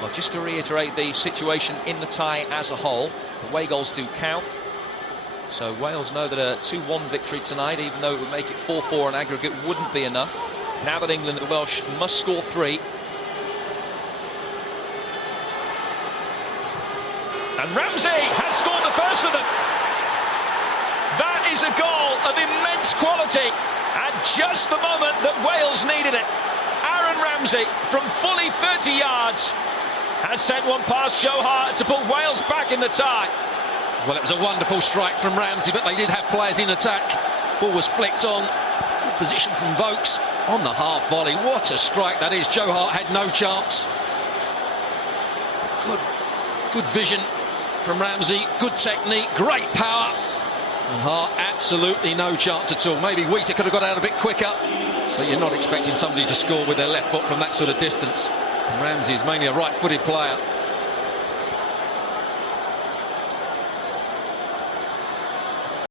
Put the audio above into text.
Well, just to reiterate the situation in the tie as a whole, the away goals do count. So Wales know that a 2-1 victory tonight, even though it would make it 4-4 on aggregate, wouldn't be enough. Now that England and the Welsh must score 3. And Ramsey has scored the first of them. That is a goal of immense quality at just the moment that Wales needed it. Aaron Ramsey from fully 30 yards has sent one past Joe Hart to put Wales back in the tie. Well, it was a wonderful strike from Ramsey, but they did have players in attack. Ball was flicked on. Good position from Vokes on the half volley. What a strike that is. Joe Hart had no chance. Good vision from Ramsey. Good technique, great power. And Hart, absolutely no chance at all. Maybe Wheater could have got out a bit quicker, but you're not expecting somebody to score with their left foot from that sort of distance. And Ramsey is mainly a right-footed player.